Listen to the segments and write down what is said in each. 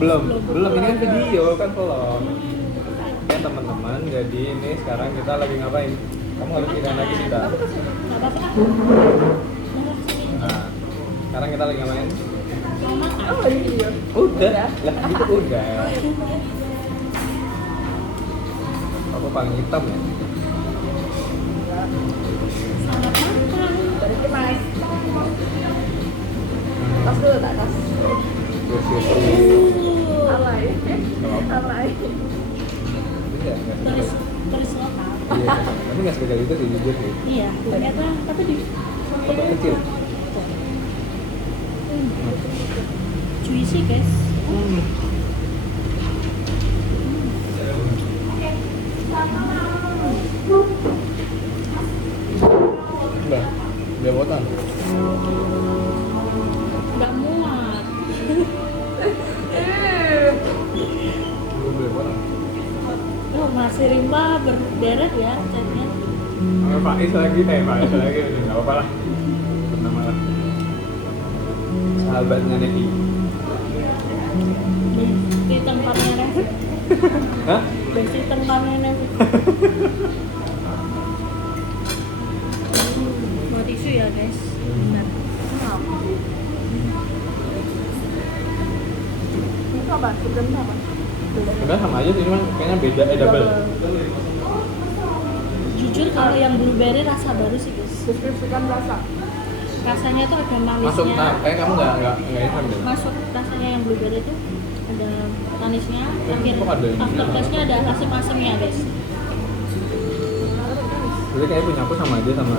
Belum ini kan video kan vlog. Ya teman-teman, jadi ini sekarang kita lagi ngapain? Kamu harus pindah lagi kita. Nggak apa-apa. Nah, sekarang kita lagi ngapain? Mau makan? Oh iya. Udah, lah itu udah. Aku paling hitam ya. Selamat makan. Berarti mas. Tas dulu tak tas. Alay. Alay. Iya, Turis lokal. iya. Tapi nggak spesial itu sih jujur sih. Iya, ternyata tapi di Kotak kecil. juicy guys. Udah, udah botan. Nggak muat. Udah botan. Oh, masih Rimba berderet ya catnya. Faiz lagi, Faiz lagi, nggak apa-apa lah. Nama lah. Sahabatnya Neki. Di tempatnya Revi. Hah? Di tempatnya Revi. Mau tisu ya guys. Bentar. Itu apa? Sebenarnya apa? Sebenarnya sama aja sih, cuman kayaknya beda, double. Jujur kalau yang blueberry rasa baru sih guys. Deskripsikan rasa. Rasanya tuh ada Masuk, manisnya. kayak kamu nggak info deh. Masuk rasanya yang blueberry itu ada manisnya, akhir Kok ada ini? aftertaste-nya ada asam-asamnya guys. Jadi kayak punya aku sama aja sama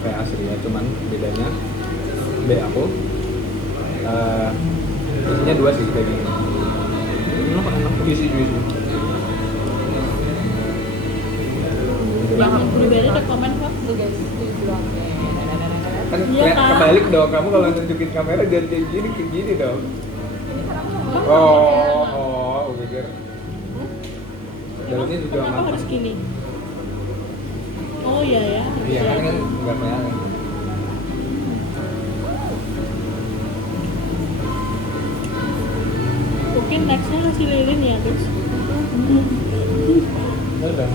kayak asli ya, cuman bedanya B aku isinya 2 sih kayak gini. Ini kan enak juicy. Yang blueberry rekomen kok tuh guys. Kan Iya, kayak Kak. kebalik dong, kamu kalau nunjukin kamera jangan kayak gini dong. Aku pikir dalamnya juga Kenapa harus matang. gini? Oh iya ya. Iya kan nggak kelihatan. Mungkin nextnya nasi lilin ya guys. Udah.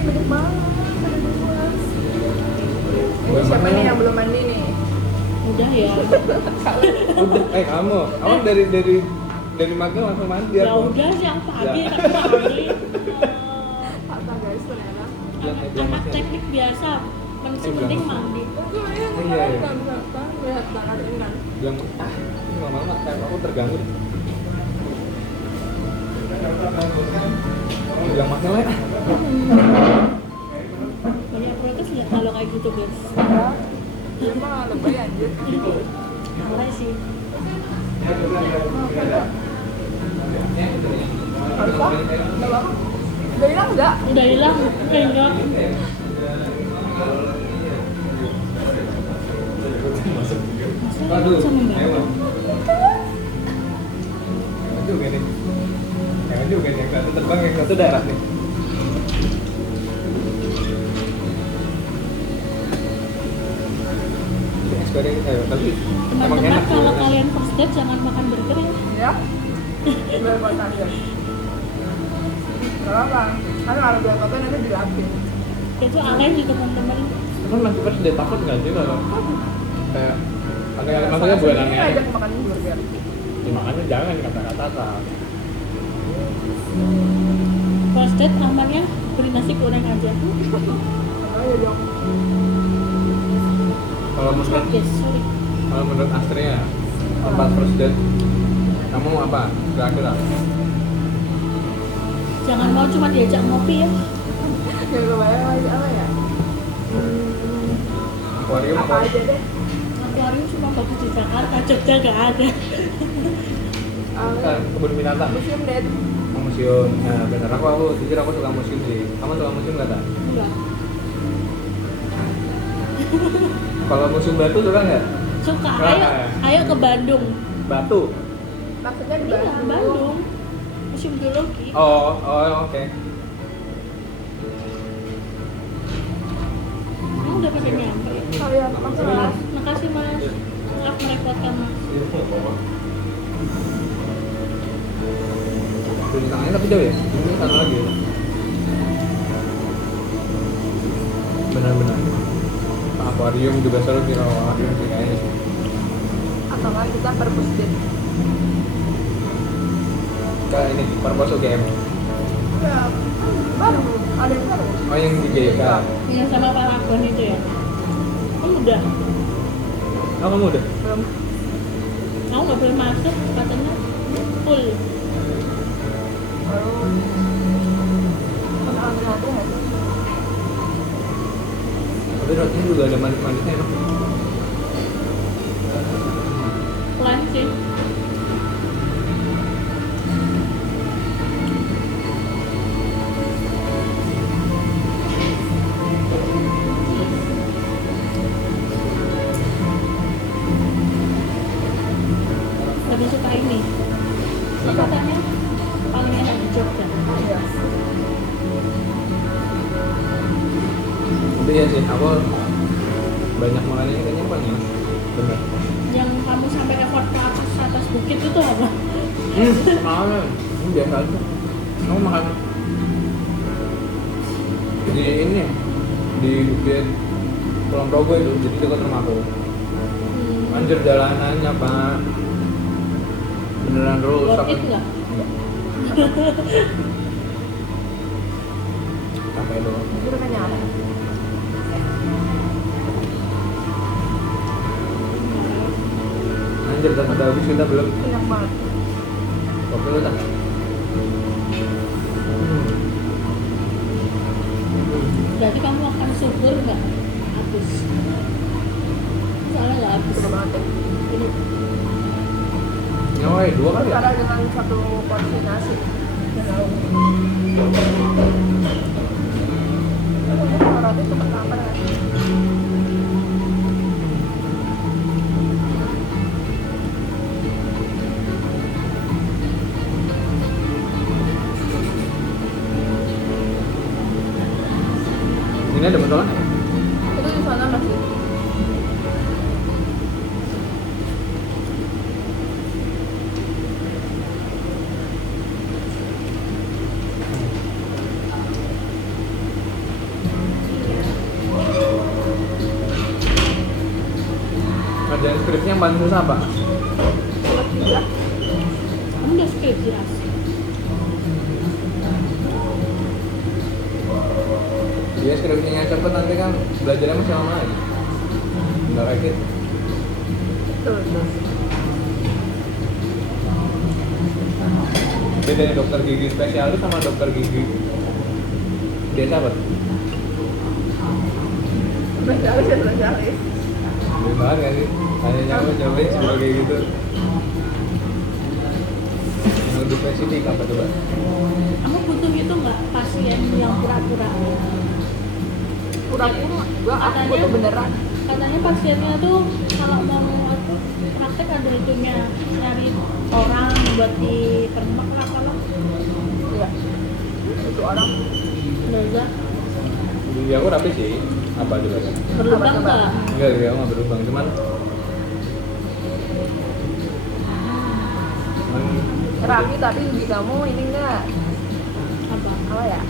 Enak banget. Ini siapa nih yang belum mandi nih? Udah ya. Udah, kamu dari magang langsung mandi Ya aku. udah siang pagi Ya. tapi mandi. Tata guys ternyata. Anak teknik biasa, penting mandi. Itu yang Iya, kemarin iya. kan berapa? Lihat tangan ini kan. Bilang, ini lama-lama kayak aku terganggu deh. Bilang makan lah. Banyak protes nggak kalau kayak gitu guys? Dia mah lebay anjir. Alay sih. Apa? Enggak apa? Udah hilang enggak? Udah hilang, enggak. Aduh, Sama Mbak. ayo. Enak juga nih. Enak juga nih, yang satu terbang, yang satu darat nih. Eksperimen, tapi emang Teman-teman enak kalau sih. kalian first date jangan makan burger ya. Ya? Biar buat aja. Enggak apa. Kan kalau buat apa nanti dilapin. Itu alay sih teman-teman. Cuman masih first date takut nggak sih kalau kayak ada maksudnya bukan Ini aneh. ajak makan burger. Ya, makanya jangan kata-kata kan. First date amannya beri nasi goreng aja. Oh ya dong. Kalau menurut Yes, sorry. kalau menurut Astria tempat first date kamu apa kira-kira? Jangan mau cuma diajak ngopi ya. Yang kebayang lagi apa ya? Aquarium Apa aja deh. Akuarium cuma bagus di Jakarta, Jogja nggak ada. kebun binatang, Museum date. museum. Nah benar, aku jujur aku suka museum sih. Kamu suka museum nggak tak? Enggak. Kalau museum batu suka nggak? Suka. Nggak. Ayo ke Bandung. Batu. Maksudnya di Iya, Bandung. Museum Geologi. Oke. Kamu udah pada nyampe. Oh ya, maksudnya Makasih mas. Maaf merepotkan mas. Cuci tangannya tapi jauh ya? Ini sana lagi ya? Benar-benar akuarium juga seru di akuarium sih kayaknya sih. Atau nggak kita purpose date. Kayak ini, Purpose UGM. Ya, baru. Ada yang baru. Oh yang di GK. Yang sama Paragon itu ya. Kamu udah? Oh kamu udah? Belum. Kamu nggak boleh masuk katanya full. Baru. Kenal satu ya. Tapi rotinya juga ada manis-manisnya emang. Lain sih. Lebih suka ini. Ini katanya paling enak di Jogja. Iya. Tapi ya sih, aku banyak makan ini kayaknya banyak. Bener. Yang kamu sampai effort ke atas bukit itu apa? Makan. Ini biasa aja. Kamu makan di ini di Bukit Kulon Progo itu, jadi dekat rumah aku. Anjir jalanannya pak, beneran rusak. Worth it nggak? Enggak. Capek doang. Itu kenyang. Anjir udah habis kita belum. Kenyang banget. Kopi lu tak? Berarti kamu akan subur nggak? Habis. Soalnya nggak habis. Sudah banget ya. Ini Nyawai dua kali ya? Karena dengan satu porsi nasi. Kalau roti cepet lapar kan? Ini ada bentolan ya? Itu di sana masih. Kerjaan skripnya yang paling susah apa? Cepet juga. kamu udah skripsi as. Dia skripsinya cepet nanti kan belajarnya masih lama lagi. Enggak kayak gitu. Betul. Bedanya dokter gigi spesialis sama dokter gigi biasa apa? Spesialis ya spesialis. Bener banget kan sih? Hanya nyawain sebagai gitu. Yang lebih spesifik apa coba? Kamu butuh itu nggak pasien yang pura-pura? Pura-pura juga aku Katanya- butuh beneran. Katanya pasiennya tuh kalau mau praktek ada itunya, nyari orang buat di permak lah kalau Iya. Itu orang belajar Gigi aku rapi sih. Apa coba? berlubang Apa-apa? nggak? Enggak, gigi aku nggak berlubang. Cuman rapi tapi gigi kamu ini enggak Apa? apa ya?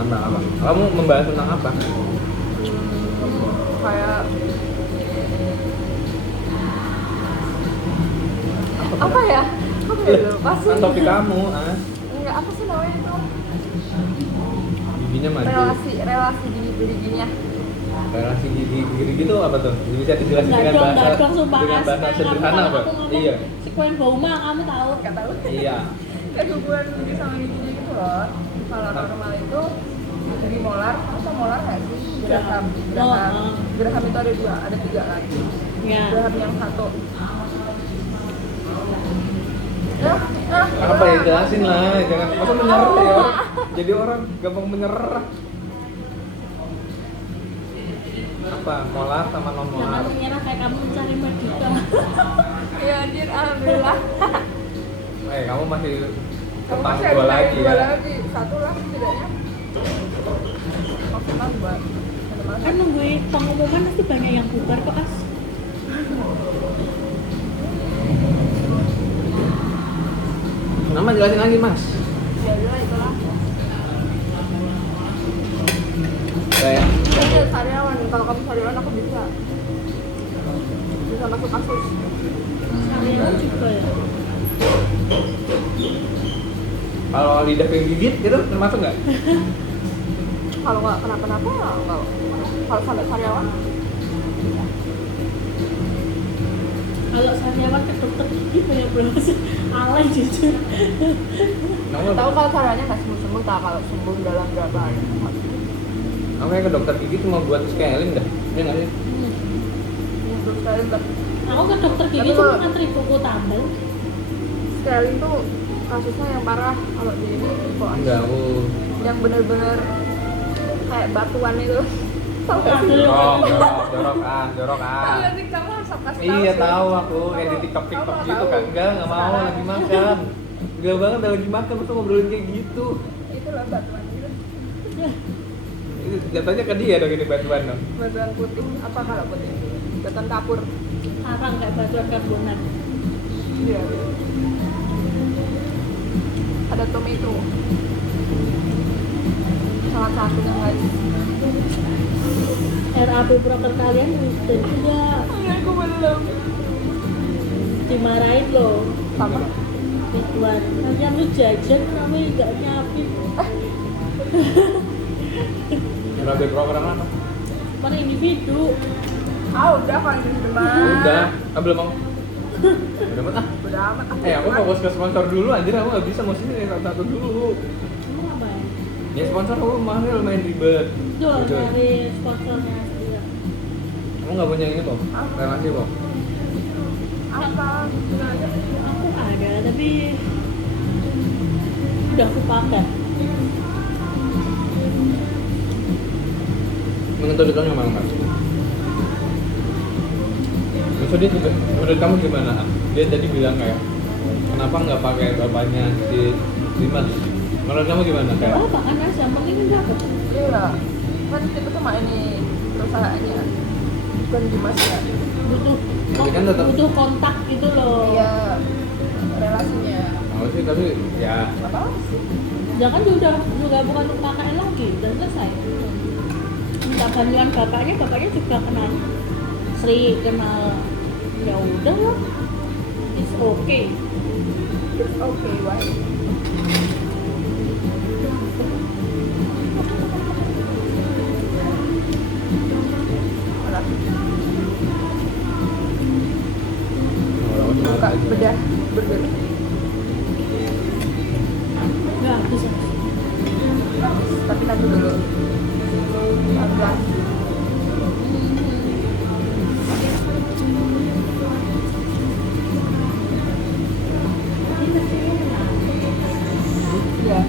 apa? Kamu membahas tentang apa? Kayak apa ya? Apa ya? Lupa sih. Kan topik kamu, ah. Enggak, apa sih namanya itu? Giginya maju. Relasi gigi-giginya. Relasi gigi itu apa tuh? Bisa dijelasin Nggak dengan dong, bahasa sumpah dengan As. bahasa Kayak sederhana kamu apa? kalau aku ngomong Iya. sekuen bauma kamu tahu. Enggak tahu. Iya. Kayak hubungan gigi sama giginya gitu loh. Kalau normal itu gigi molar atau molar nggak sih? Geraham. Oh. Geraham itu ada dua, ada tiga kan. Ya. Geraham yang satu. Apa ya, jelasin lah, jangan masa menyerah ya orang. Jadi orang gampang menyerah. Apa? Molar sama non molar. Jangan menyerah kayak kamu mencari Madita. Ya anjir, alhamdulillah. Kamu masih Kamu tetap masih dua ada lagi dua ya. lagi, satu lah setidaknya. Maksimal dua. Ada Kan nungguin pengumuman pasti banyak yang bubar kok as. Nama jelasin lagi mas. Ya udah itulah. Kayak Saya karyawan, kalau kamu karyawan aku bisa masuk kasus. Karyawan juga ya. kalau lidah pengen gigit itu termasuk nggak? Kalau nggak kenapa-napa nggak. Kalau sampai karyawan, Kalau karyawan ke dokter gigi banyak banget sih. Alay jujur. Kamu tahu kalau caranya nggak sembuh-sembuh, tak kalau sembuh dalam berapa hari. kayak ke dokter gigi cuma buat scaling dah. Ya nggak sih? Untuk sekali Aku ke dokter gigi Tapi cuma kalau- ngantri buku tambal. scaling tuh kasusnya yang parah kalau di ini kok Enggak, aku yang bener-bener kayak batuan itu. Tahu nggak sih? jorokan. Tahu nggak sih, kamu harus kasih Iya sih. tahu aku, kayak di TikTok Kamu gitu tahu. kan. Enggak mau Sekarang. lagi makan. Enggak banget lagi makan, masa ngobrolin kayak gitu. Itu loh batuan itu. Itu jatuhnya ke dia dong ini bantuan dong. Batuan putih apa kalau putih? Batuan kapur. Arang kayak batuan karbonat. Iya. Ada tomato. Salah satunya guys. RAB broker kalian udah tidak Aku belum. dimarahin loh. Sama. Ridwan, nanti lu jajan kamu nggak nyiapin. Berapa program apa? Mana individu? Ah udah kalau gitu mah. Udah, belum mau. Udah amat ah. Udah amat. Aku fokus ke sponsor dulu anjir, aku nggak bisa mesti nih satu-satu dulu. Kamu ngapain? Ya sponsor aku mahal main ribet. Jual Gitu. nyari sponsornya dia. Kamu nggak punya ini kok? Relasi kok? Apa? Udah aja. Aku ada tapi udah aku pakai. Menentukan yang mana mas? Maksudnya juga, menurut kamu gimana? Dia tadi bilang kayak kenapa nggak pakai bapaknya si Dimas? Menurut kamu gimana? Gak Kayak apa kan mas, yang penting kan dapet. Iya. Kan itu cuma ini perusahaannya. Bukan Dimas ya. Butuh Tapi kan tetap- butuh kontak gitu loh. Iya. Relasinya. mau sih tapi ya Apa sih? Ya kan juga bukan UKKN lagi, udah selesai. Minta bantuan bapaknya juga kenal Sri, kenal ya udah lah. It's okay. It's okay, why? Alah, orang cuma buka bedah burger. Nggak bisa. Tapi nanti dulu. Pelan-pelan. Iya.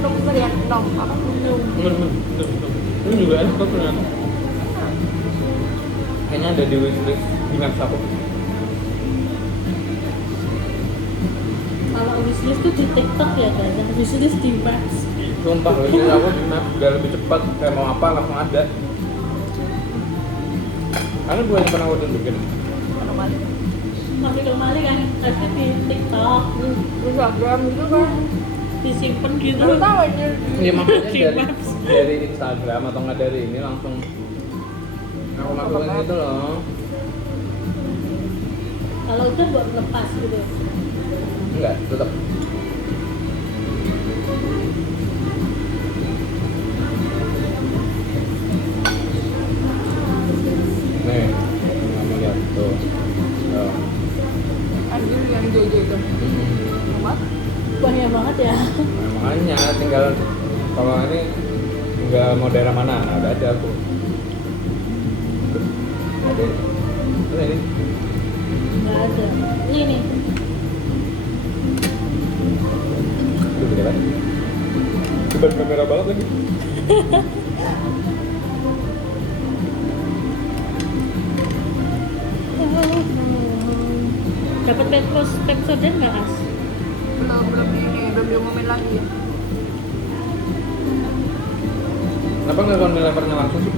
Nung lihat nong apa? ini juga ada kok ternyata. Kayaknya ada di wishlist di maps aku. Kalau wishlist tuh di TikTok ya guys, yang wishlist di Maps. Sumpah wishlist aku di maps udah lebih cepat. Kayak mau apa langsung ada. Karena gue yang pernah udah bikin. Anomali. Masih kembali kan, pasti di TikTok, Instagram itu kan. disimpan gitu. Baru tahu aja. Iya makanya Di dari Maps. dari Instagram atau nggak dari ini langsung aku masukin gitu loh. Kalau udah buat lepas gitu. Enggak, tetap. Nih, kamu lihat tuh. Tuh. Anjir yang JJ itu. Apa? Banyak banget ya. Nah, makanya tinggal kalau ini nggak mau daerah mana, nah, udah ada aku. Ada. Ini. Nggak ada. Ini nih. Itu gede banget. Depan kamera banget lagi. Dapat Pepsodent nggak as? Belum diumumin lagi. Kenapa nggak kamu leparnya langsung sih?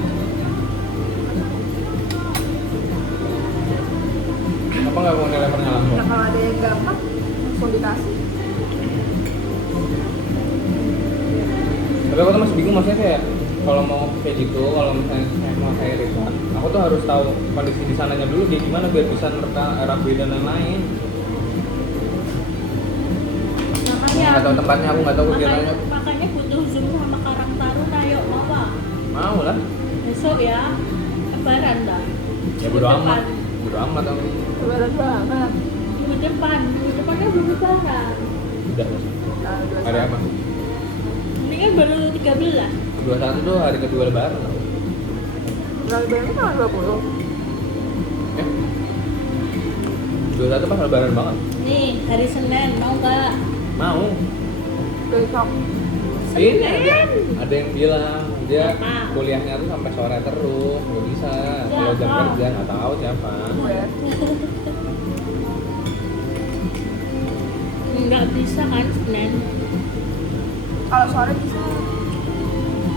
nggak mau nelepernya langsung? Nah kalau ada yang gampang langsung dikasih. Tapi aku tuh masih bingung maksudnya kayak kalau mau kayak gitu, kalau misalnya saya mau kayak refund, aku tuh harus tahu kondisi di sananya dulu kayak gimana biar bisa nerka RAB dan lain-lain. Makanya Nggak tahu tempatnya, aku nggak tahu kegiatannya. makanya butuh Zoom sama Karang Taruna, yuk mau apa? Mau lah. Besok ya, lebaran dah. Ya bodo amat. Bodo amat aku. Lebaran banget. Minggu depannya belum lebaran. Udah. Nah, Hari apa? Ini kan baru 13. 21 tuh hari kedua lebaran tau. Lebaran itu tanggal 20. Ya. 21 pas lebaran banget. Nih, hari Senin, mau nggak? Mau. Besok. Ini ada yang bilang dia Apa? kuliahnya tuh sampai sore terus, nggak bisa. Kalau jam Siapa? kerja nggak tahu siapa. Gue. Nggak bisa kan Senin. Kalau sore bisa.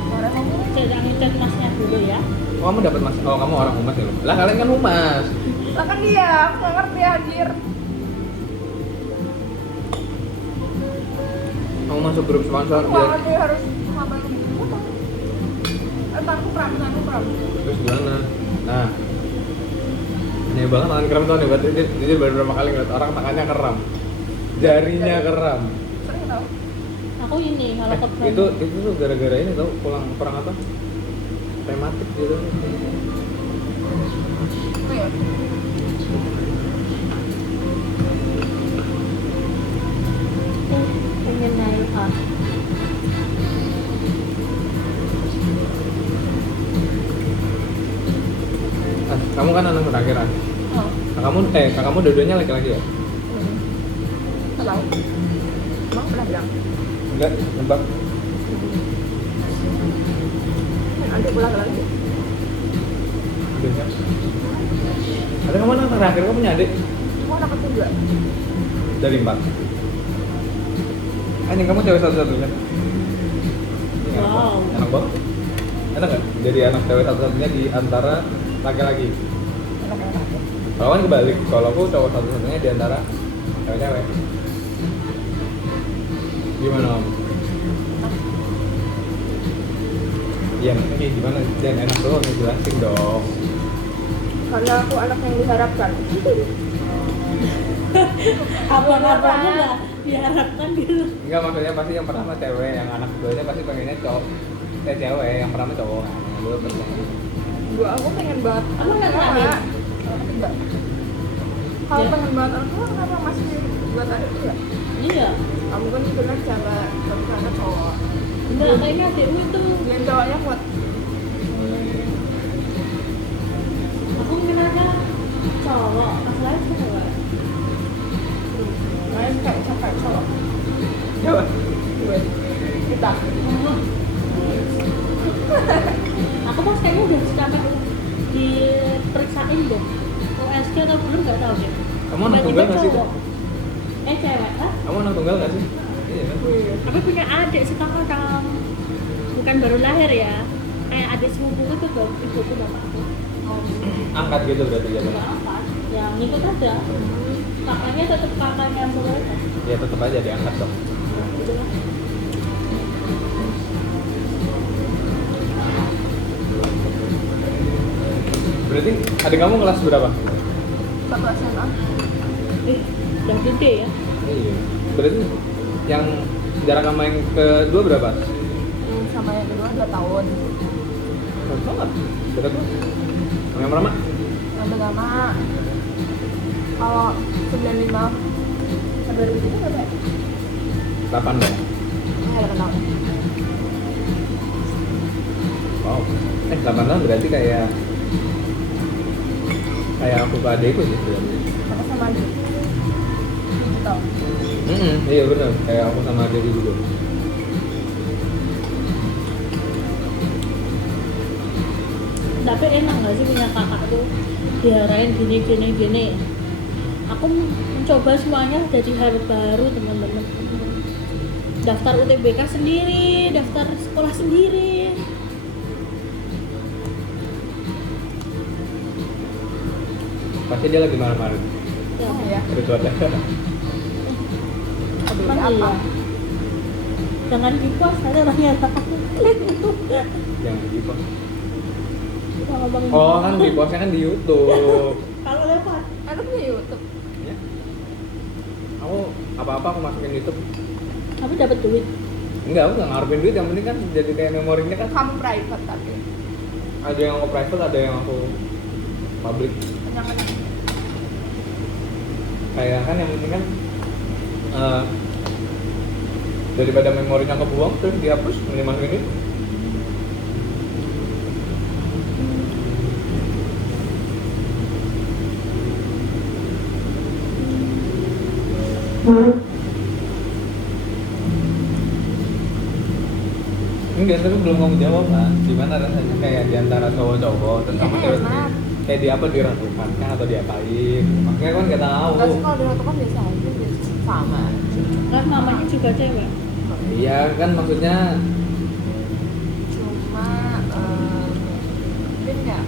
Sore kamu Cek masnya dulu ya. Oh, kamu dapat mas? Oh, kamu orang humas ya lo? Lah kalian kan humas. lah kan dia, aku nggak ngerti anjir. Kamu masuk grup sponsor Aku dia. nggak ngerti harus ngapain gitu. Tanganku kram. Terus gimana? Nah, ini banget tangan kram tuh nih. Berarti dia baru berapa kali ngeliat orang tangannya kram, jarinya kram. Sering tau. Aku ini kalau ke Itu tuh gara-gara ini tau kurang apa? Rematik gitu. Oh iya. pengen naik ah. Ah, kamu kan anak terakhir kan? Oh. Kakakmu dua-duanya laki-laki ya? Nggak tahu. Emang pernah bilang. Enggak, nebak. Adik pulang lagi. Adiknya. Ada kamu anak terakhir, kamu punya adik? Aku anak ketiga. Dari 4. Anjing, kamu cewek satu-satunya. Ini enak Wow. banget. Enak banget. Enak nggak? Jadi anak cewek satu-satunya di antara laki-laki. Enak-enak. Kalau kan kebalik, kalau aku cowok satu-satunya di antara cewek-cewek. Gimana kamu? Iya, ini gimana? Jangan enak doang, jelasin dong. Karena aku anak yang diharapkan. Apa-apanya nggak diharapkan gitu. Enggak, maksudnya pasti yang pertama cewek, yang anak keduanya pasti pengennya cowok. Cewek, yang pertama cowok. Yang kedua pengen. Gua aku pengen banget. Aku nggak Kenapa? tahu. Anak ketiga. Kalau Ya. pengen banget anak kedua, kenapa masih buat adik ya? Iya. Kamu kan bilang cewek, tapi anak cowok. Enggak, kayaknya adikmu itu. Yang cowoknya kuat. Aku mengenalnya cowok, masalahnya cewek. Main kayak cowok. Coba. Gue. Kita. Aku pas kayaknya udah sampai diperiksain deh. USG atau belum nggak tahu deh. Kamu anak tunggal nggak sih? Cowok. Cewek lah. Kamu anak tunggal nggak sih? Iya kan? Aku punya adik sekarang. Bukan baru lahir ya. Kayak adik sepupu itu dong, ibuku bapakku. Angkat gitu berarti ya. Enggak apa. Yang ngikut aja. Kakaknya tetap kakaknya mereka. Ya tetap aja diangkat dong. Berarti adik kamu kelas berapa? Satu SMA. Udah gede ya. Iya. Berarti yang jarak sama yang kedua berapa? Sama yang kedua 2 tahun. Bagus banget. Beda tuh. Sama yang pertama? Yang pertama kalau 95 sampai 2003 berapa ya? 8 dong. Nggak kenal. Wow. 8 tahun berarti kayak aku ke adekku sih berarti. Sama sama adik. Gitu. Iya benar, kayak aku sama adekku juga. Tapi enak nggak sih punya kakak tuh diarahin gini. Aku mencoba semuanya jadi hal baru teman-teman. Daftar UTBK sendiri, daftar sekolah sendiri. Pasti dia lagi marah-marah. Ya Iya. Itu ada. Aduh, Emang apa? iya. Jangan di-post, ada orangnya tahu. Jangan di post. Kita ngomongin Oh kan di postnya kan di YouTube. kalau lewat. Ada punya YouTube. Ya. Aku apa-apa aku masukin YouTube. Tapi dapat duit. Enggak, aku nggak ngarepin duit, yang penting kan jadi kayak memorinya kan. Kamu private tapi Ada yang aku private, ada yang aku public. kenyang-kenyang. Kayak kan yang penting kan daripada memorinya kebuang terus dihapus, mending masukin itu. Enggak, tapi belum kamu jawab kan? Gimana rasanya kayak diantara cowok-cowok terus sama Ya, cewek enak. sendiri? Kayak di apa diragukan kan atau diapain? Makanya kan nggak tahu. Enggak sih, kalau diratukan biasa aja, biasa sama. Kan mamanya juga cewek. Iya kan maksudnya Cuma mungkin ya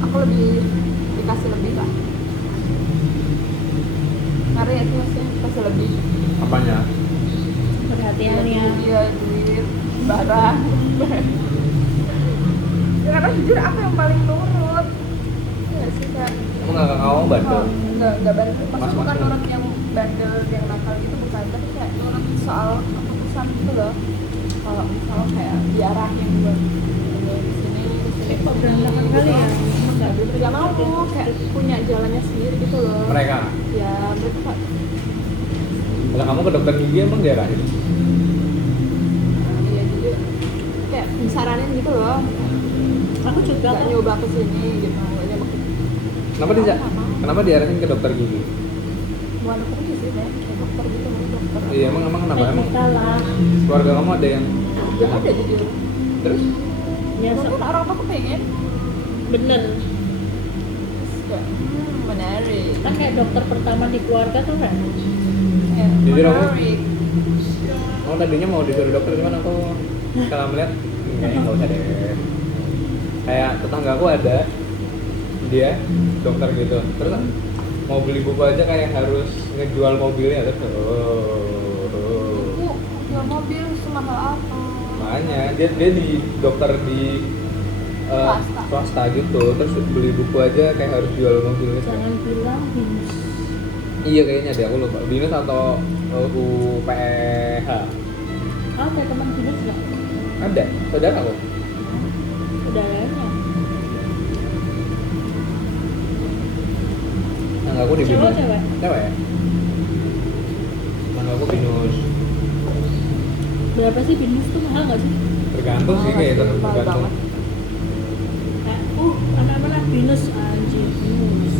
aku lebih dikasih lebih lah. Karena ya sih maksudnya dikasih lebih. apanya? Perhatiannya. Iya, duit, barang. Ya, karena jujur aku yang paling nurut. Iya sih kan. Emang nggak kamu bandel? Enggak bandel. Maksudnya Mas-mas bukan tuh. nurut yang bandel, yang nakal gitu bukan. Tapi kayak nurut soal keputusan gitu loh. Kalau misalnya kayak diarahin buat di sini, Kok berantakan kali ya? Enggak gitu. Gak mau, kayak punya jalannya sendiri gitu loh. Mereka? Ya, mereka Kalau kamu ke dokter gigi emang diarahin? iya jadi kayak disaranin gitu loh. Aku juga Gak kok. nyoba ke sini gitu, gak nyoba ke Kenapa dia? Kenapa diarahin ke dokter gigi? bukan aku pergi sih deh, kayak dokter gitu, dokter. Iya emang kenapa? Kayak Emang kita lah. keluarga kamu ada yang Gak ada jujur. terus? Ya Mungkin orang tua kepengen. bener. Terus kayak, menarik. Kan kayak dokter pertama di keluarga tuh kan. Kayak Jujur aku- menarik. Oh tadinya mau disuruh dokter cuman aku setelah melihat kayaknya nggak usah deh. Kayak tetanggaku ada dia dokter gitu, terus mau beli buku aja kayak harus ngejual mobilnya terus Aku jual mobil semahal apa? makanya dia di dokter di swasta gitu, terus beli buku aja kayak harus jual mobilnya. Jangan bilang binus. Iya kayaknya deh aku lupa binus atau UPH Ada teman binus nggak? ada saudara kok. Saudaranya. Yang aku di Cowok, binus cewek? cewek ya. Yang aku binus Berapa sih binus tuh mahal nggak sih? tergantung sih kayak itu Mahal tergantung. banget. Kayak, anak-anak binus anjir binus.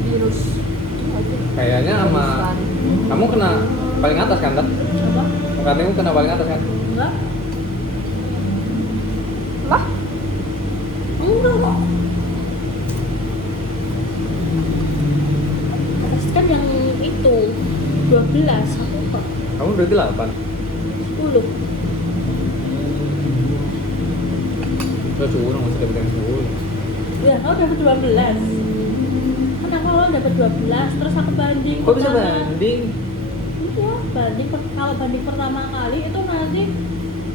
Virus. Kayaknya sama kamu kena paling atas kan, Tat? Apa? Katanya kena paling atas kan? Enggak? Lah, Enggak kok. Terus kan yang itu 12 aku kok Kamu berarti 8. 10. Udah curang masih dapat yang 10. Ya, aku dapat 12. Kan aku awal dapat 12, terus aku banding. Kok bisa pertama. banding? Iya, kalau banding pertama kali itu nanti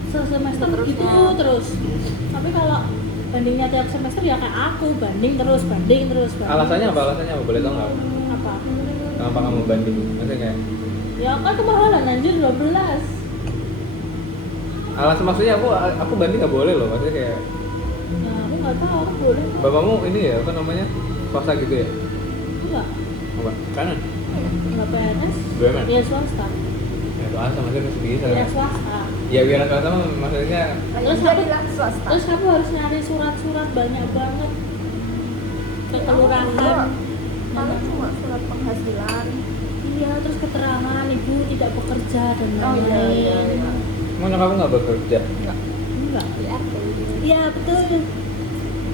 semester Seterusnya. itu terus. Tapi kalau bandingnya tiap semester ya kayak aku banding terus. Alasannya apa? Alasannya apa? Boleh tau nggak? Apa? Kenapa kamu banding? Maksudnya kayak Ya kan kemahalan anjir 12. alasan maksudnya aku banding nggak boleh loh, maksudnya kayak Ya aku nggak tahu, aku boleh. bapakmu ini ya apa namanya swasta gitu ya? Enggak, Apa? Kanan? enggak PNS. BUMN? Iya swasta. Ya itu alasan maksudnya masih bisa. Iya swasta. Ya biar swasta mah maksudnya Terus dia aku- bilang swasta. Terus kamu harus nyari surat-surat banyak banget ke kelurahan. Paling cuma surat penghasilan. Iya, terus keterangan ibu tidak bekerja dan Oh iya lain-lain. iya iya. mau kamu nggak bekerja? Enggak. Enggak. Iya. Iya betul.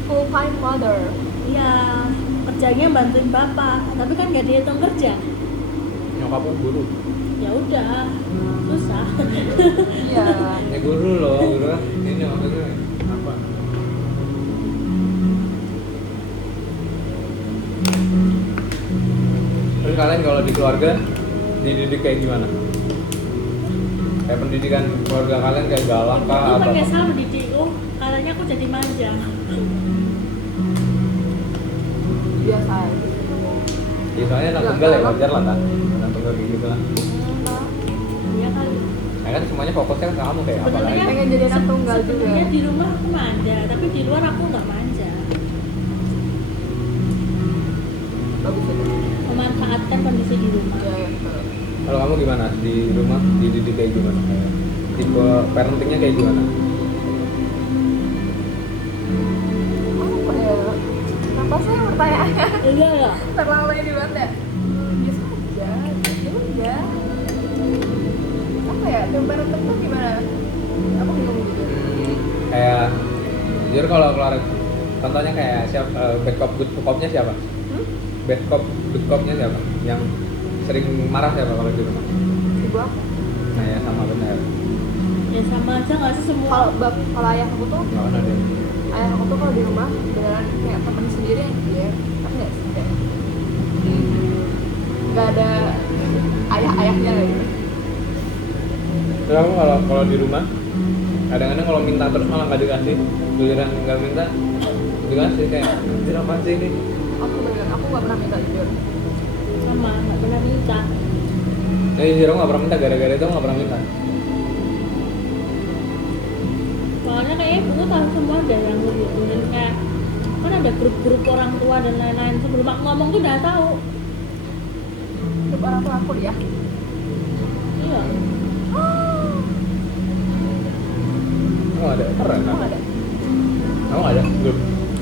Full time mother. Iya, kerjanya bantuin bapak, tapi kan nggak dihitung kerja. Nyokapmu guru. Ya udah, susah. Iya. Ya guru loh, guru ini maksudnya apa? kalian kalau di keluarga dididik kayak gimana? Kayak pendidikan keluarga kalian kayak galak kah Aku apa? pakai salah didikku, katanya aku jadi manja. Biasa aja. Ya, soalnya anak tunggal ya wajar lah kan. Anak tunggal kayak gitu lah. Iya kali. Nah kan semuanya fokusnya ke kamu kayak apa Sebenarnya lagi? Pengen jadi anak tunggal juga. Sebenarnya di rumah aku manja, tapi di luar aku nggak manja. Bagus itu. Memanfaatkan kondisi di rumah. Iya, iya, betul. Kalau kamu gimana di rumah dididik kayak gimana? Kayak tipe parentingnya kayak gimana? Apa ya? Kenapa sih pertanyaannya Iya ya. terlalu ini banget ya? Biasa aja, ya udah. Apa ya? Tim parenting tuh gimana? Aku bingung gitu. Kayak jujur kalau keluar contohnya kayak bad cop good copnya siapa? Bad cop good copnya siapa? Yang sering marah siapa kalau di rumah? Ibu aku. Nah ya sama benar. Ya sama aja nggak sih semua. Kalau ayah aku tuh, Nggak pernah deh. ayah aku tuh kalau di rumah beneran kayak temen sendiri yang dia, tapi nggak sih kayak nggak ada ayah-ayahnya gitu. Terus kamu kalau di rumah kadang-kadang kalau minta terus malah nggak dikasih, giliran nggak minta dikasih kayak anjir apaan sih ini? Aku nggak pernah minta jujur. Sama nggak pernah minta. Jadi Zero nggak pernah minta gara-gara itu nggak pernah minta. Soalnya kayak ibu tuh tahu semua ada yang ngehubungin kayak kan ada grup-grup orang tua dan lain-lain, sebelum aku ngomong tuh udah tahu. Grup orang tua aku ya. Iya. Kamu ada? Keren Aku kan? nggak ada. Kamu nggak ada grup?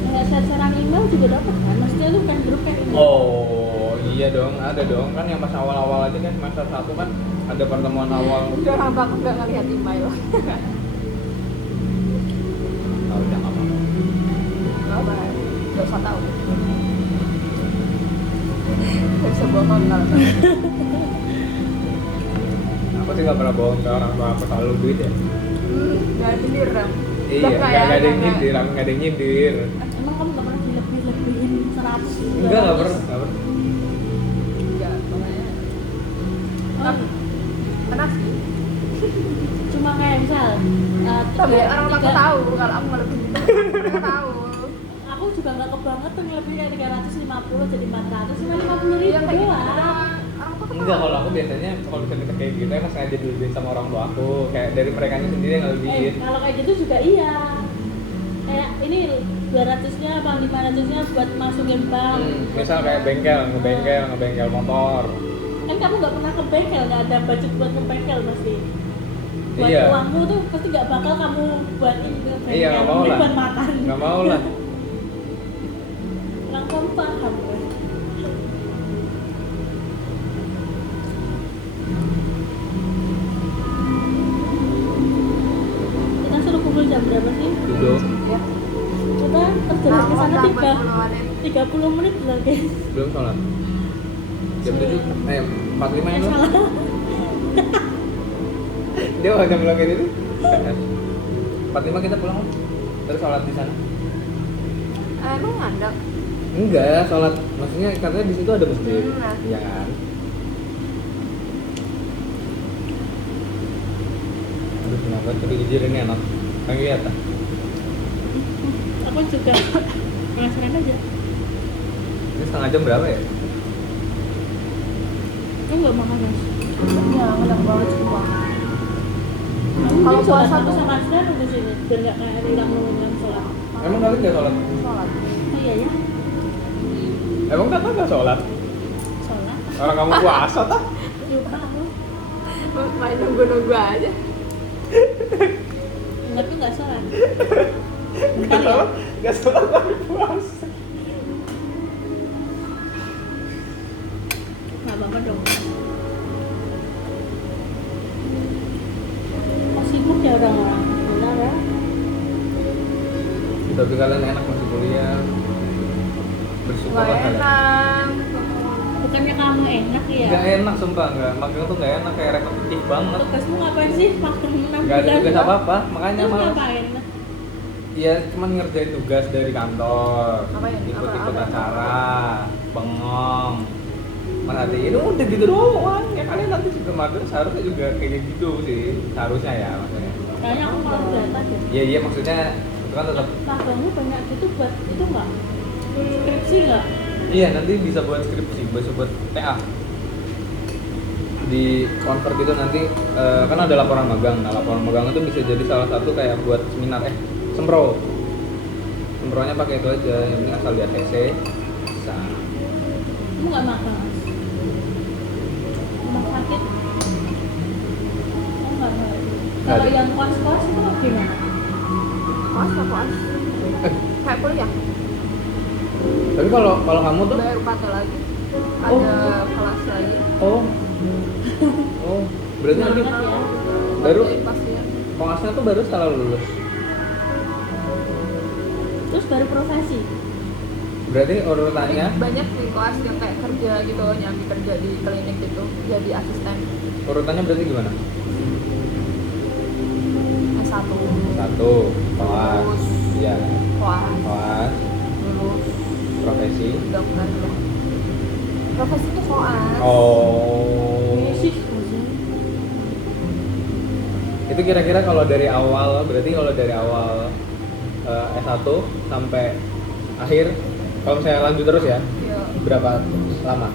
Kayak share-sharean email juga dapat kan, maksudnya lu kan grup kayak email. Oh iya dong, ada dong kan yang pas awal-awal aja kan semester 1 kan ada pertemuan awal. Udah orang tua aku nggak ngeliat email. Oh, udah nggak apa-apa. Nggak apa, nggak usah tahu. Nggak bisa bohong kalau tahu. Aku sih nggak pernah bohong ke orang tua aku selalu duit ya. Nggak nyindir dong. Iya, nggak ada yang nyindir, aku nggak ada yang nyindir. Emang kamu nggak pernah dilebih-lebihin 100? Enggak, nggak pernah, nggak pernah. Enggak, makanya. Oh, Pernah sih. cuma kayak misal Tapi orang tua aku tiga- tahu kalau aku ngelebihin itu. Mereka tahu. aku juga nggak kebangetan lebih dari 350 jadi 400 cuma 50.000 Iya kayak gitu. doang. Orang tua aku Enggak, tahu. kalau aku biasanya kalau bisa kayak gitu emang sengaja dilebihin sama orang tua aku. Kayak dari mereka sendiri yang ngelebihin. Kalau kayak gitu juga iya. Kayak ini 200-nya apa 500-nya buat masukin bank. Misal kayak ngebengkel motor. Kan kamu nggak pernah ke bengkel, nggak ada budget buat ke bengkel pasti. Buat Iya. uangmu tuh pasti nggak bakal kamu buat ini ke bengkel. Iya, nggak mau beli lah. buat makan. Nggak mau lah. Langsung paham gue. Kita suruh kumpul jam berapa sih? Duduk. Ya. Kita perjalanan ke sana 30 menit lagi. Belum sholat. Jam 7, 45 ini Salah. dia mau jam bilang kayak gitu 45 kita pulang lah. Terus sholat di sana. Emang ngandak. Enggak, sholat maksudnya katanya di situ ada masjid. Nah. Iya kan? Aduh kenapa tuh jujur ini enak. Kamu lihat tak? Aku juga penasaran aja. Ini setengah jam berapa ya? Aku nggak makan mas. Iya, ngandak banget semua. Aku Kalau sholat puasa aku tuh- sama Asda di sini biar nggak kayak hilang dengan sholat. Emang kalian nggak sholat? Sholat. Oh iya ya, Emang kakak nggak sholat? sholat. Orang kamu puasa tak? Lupa aku. Main nunggu-nunggu aja. Tapi nggak sholat. Nggak sholat, nggak sholat tapi puasa. Nggak apa-apa dong. Oh sibuk ya orang-orang. Benar ya. Tapi kalian enak masih kuliah. Bersyukur Nggak lah kalian. enak. Bukannya kamu enak ya? Nggak enak sumpah, nggak. Magang tuh nggak enak, kayak repetitif banget. Tugasmu ngapain sih? Makan 6 Nggak ada tugas apa-apa, makanya Terus malas. ngapain? Iya, cuman ngerjain tugas dari kantor. Ngapain? Ikut-ikut Apa? acara, bengong. Mas Adi itu udah gitu doang ya, kalian nanti juga mager seharusnya juga kayak gitu sih seharusnya ya maksudnya. Kayaknya aku malah data deh. Iya maksudnya itu kan tetap Magangnya banyak gitu buat itu nggak? Skripsi nggak? iya nanti bisa buat skripsi, bisa buat TA di convert gitu nanti kan ada laporan magang. Nah laporan magang itu bisa jadi salah satu kayak buat seminar sempronya pakai itu aja, yang penting asal di ACC bisa. Kamu nggak magang? Rumah sakit? Oh nggak ada. Kalau ada. yang kos-kos itu gimana? Koas apa koas? Kayak kuliah. Tapi kalau kamu tuh Bayar UKT lagi. Oh. Ada kelas lagi. oh berarti nanti Banget ya. baru Ngerjain pasien. koasnya tuh baru setelah lulus. Terus baru profesi. Berarti Tapi urutannya banyak sih koas yang kayak kerja gitu, nyambi kerja di klinik gitu, jadi asisten berarti gimana? S1. Satu koas, Lulus. iya Koas, koas, lulus, profesi. dokter. Profesi itu koas. Oh, Sih, maksudnya. itu kira-kira kalau dari awal, berarti kalau dari awal S1 sampai akhir, kalau misalnya lanjut terus ya, Iya. berapa lama?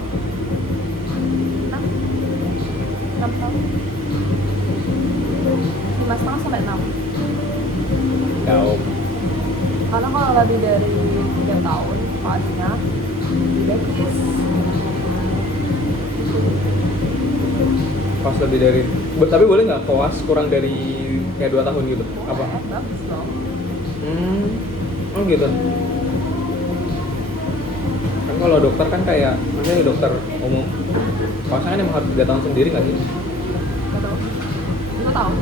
6 tahun. 5,5 sampai 6. Jauh. Karena kalau lebih dari 3 tahun koasnya gratis. Koas lebih dari, tapi boleh nggak koas kurang dari kayak 2 tahun gitu? Apa? Bagus dong. Oh gitu. Kan kalau dokter kan kayak, misalnya dokter umum, koasnya kan emang harus 3 tahun sendiri nggak sih? Betul. 5 tahun.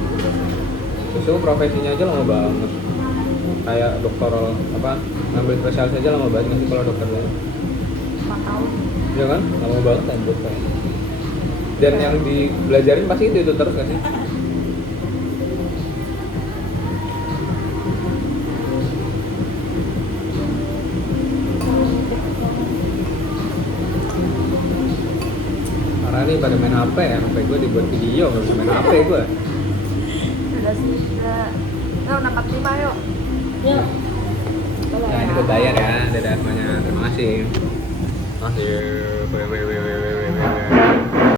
Terus itu profesinya aja lama banget. Kayak dokter apa, ngambil spesialis aja lama banget nggak sih kalau dokternya? 4 tahun. Iya kan? Lama banget kan dokter. Dan yang dibelajarin pasti itu terus nggak sih? Karena nih pada main HP ya, HP gue dibuat video, nggak bisa main HP gue. Udah sih, udah. Yuk, nangkap 5 yuk. Ya, Nah ini gue bayar ya, dadah semuanya, terima kasih. Terima kasih.